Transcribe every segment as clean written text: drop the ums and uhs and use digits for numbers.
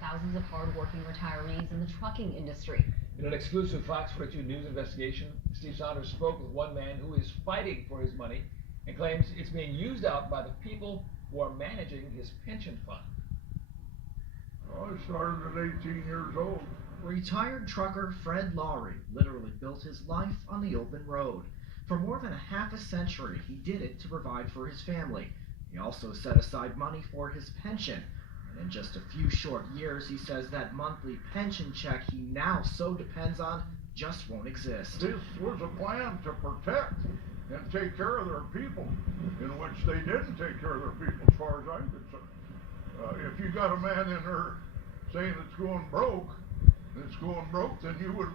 thousands of hard-working retirees in the trucking industry. In an exclusive Fox 42 News investigation, Steve Saunders spoke with one man who is fighting for his money and claims it's being used out by the people who are managing his pension fund. I started at 18 years old. Retired trucker Fred Lowry literally built his life on the open road. For more than a half a century, he did it to provide for his family. He also set aside money for his pension. And in just a few short years, he says that monthly pension check he now so depends on just won't exist. This was a plan to protect and take care of their people, in which they didn't take care of their people, as far as I'm concerned. If you got a man in there saying it's going broke, then you would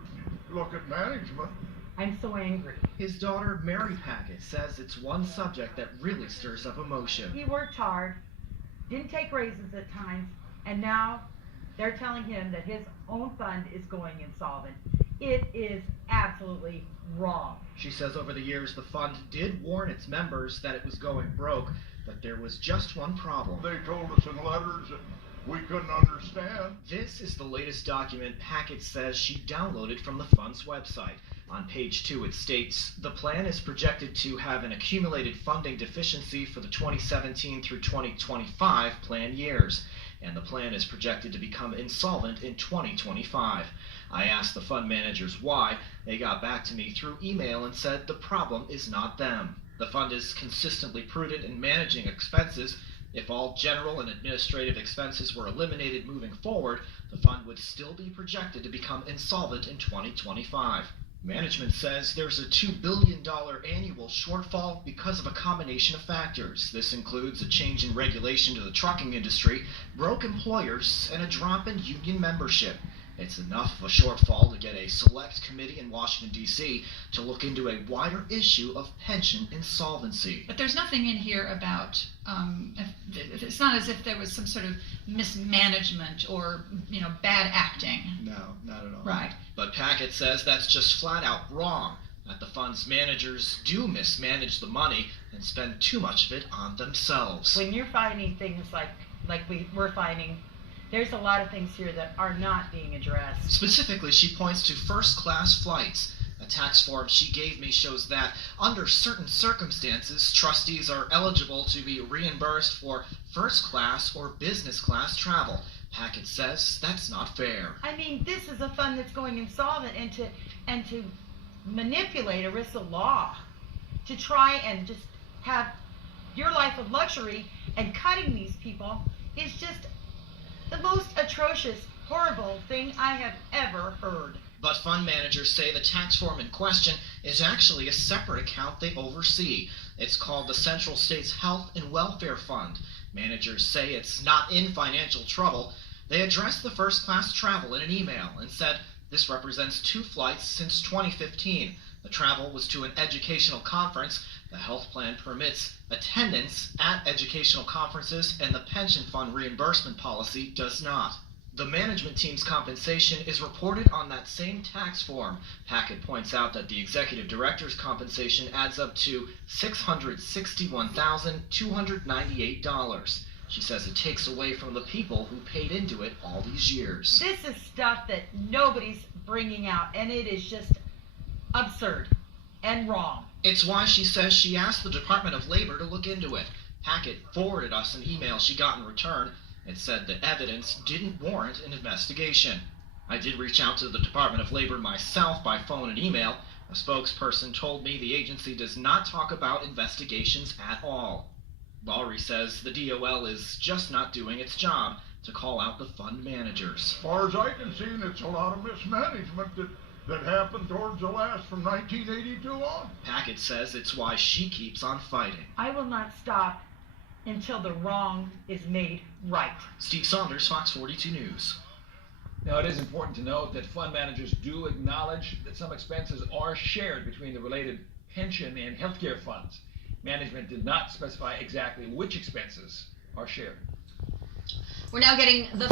look at management. I'm so angry. His daughter, Mary Packett, says it's one subject that really stirs up emotion. He worked hard, didn't take raises at times, and now they're telling him that his own fund is going insolvent. It is absolutely wrong. She says over the years the fund did warn its members that it was going broke, but there was just one problem. They told us in letters that we couldn't understand. This is the latest document Packett says she downloaded from the fund's website. On page 2 it states, the plan is projected to have an accumulated funding deficiency for the 2017 through 2025 plan years, and the plan is projected to become insolvent in 2025. I asked the fund managers why. They got back to me through email and said the problem is not them. The fund is consistently prudent in managing expenses. If all general and administrative expenses were eliminated moving forward, the fund would still be projected to become insolvent in 2025. Management says there's a $2 billion annual shortfall because of a combination of factors. This includes a change in regulation to the trucking industry, broke employers, and a drop in union membership. It's enough of a shortfall to get a select committee in Washington, D.C. to look into a wider issue of pension insolvency. But there's nothing in here about, it's not as if there was some sort of mismanagement or, bad acting. No, not at all. Right. But Packett says that's just flat out wrong, that the fund's managers do mismanage the money and spend too much of it on themselves. When you're finding things like we're finding, there's a lot of things here that are not being addressed. Specifically, she points to first-class flights. A tax form she gave me shows that, under certain circumstances, trustees are eligible to be reimbursed for first-class or business-class travel. Packett says that's not fair. I mean, this is a fund that's going insolvent, and to manipulate ERISA law to try and just have your life of luxury and cutting these people is just the most atrocious, horrible thing I have ever heard. But fund managers say the tax form in question is actually a separate account they oversee. It's called the Central States Health and Welfare Fund. Managers say it's not in financial trouble. They addressed the first-class travel in an email and said this represents 2 flights since 2015. The travel was to an educational conference. The health plan permits attendance at educational conferences, and the pension fund reimbursement policy does not. The management team's compensation is reported on that same tax form. Packett points out that the executive director's compensation adds up to $661,298. She says it takes away from the people who paid into it all these years. This is stuff that nobody's bringing out, and it is just absurd and wrong. It's why she says she asked the Department of Labor to look into it. Packett forwarded us an email she got in return. It said the evidence didn't warrant an investigation. I did reach out to the Department of Labor myself by phone and email. A spokesperson told me the agency does not talk about investigations at all. Lowry says the DOL is just not doing its job to call out the fund managers. As far as I can see, it's a lot of mismanagement that happened towards the last from 1982 on. Packett says it's why she keeps on fighting. I will not stop until the wrong is made right. Steve Saunders, Fox 42 News. Now, it is important to note that fund managers do acknowledge that some expenses are shared between the related pension and healthcare funds. Management did not specify exactly which expenses are shared. We're now getting the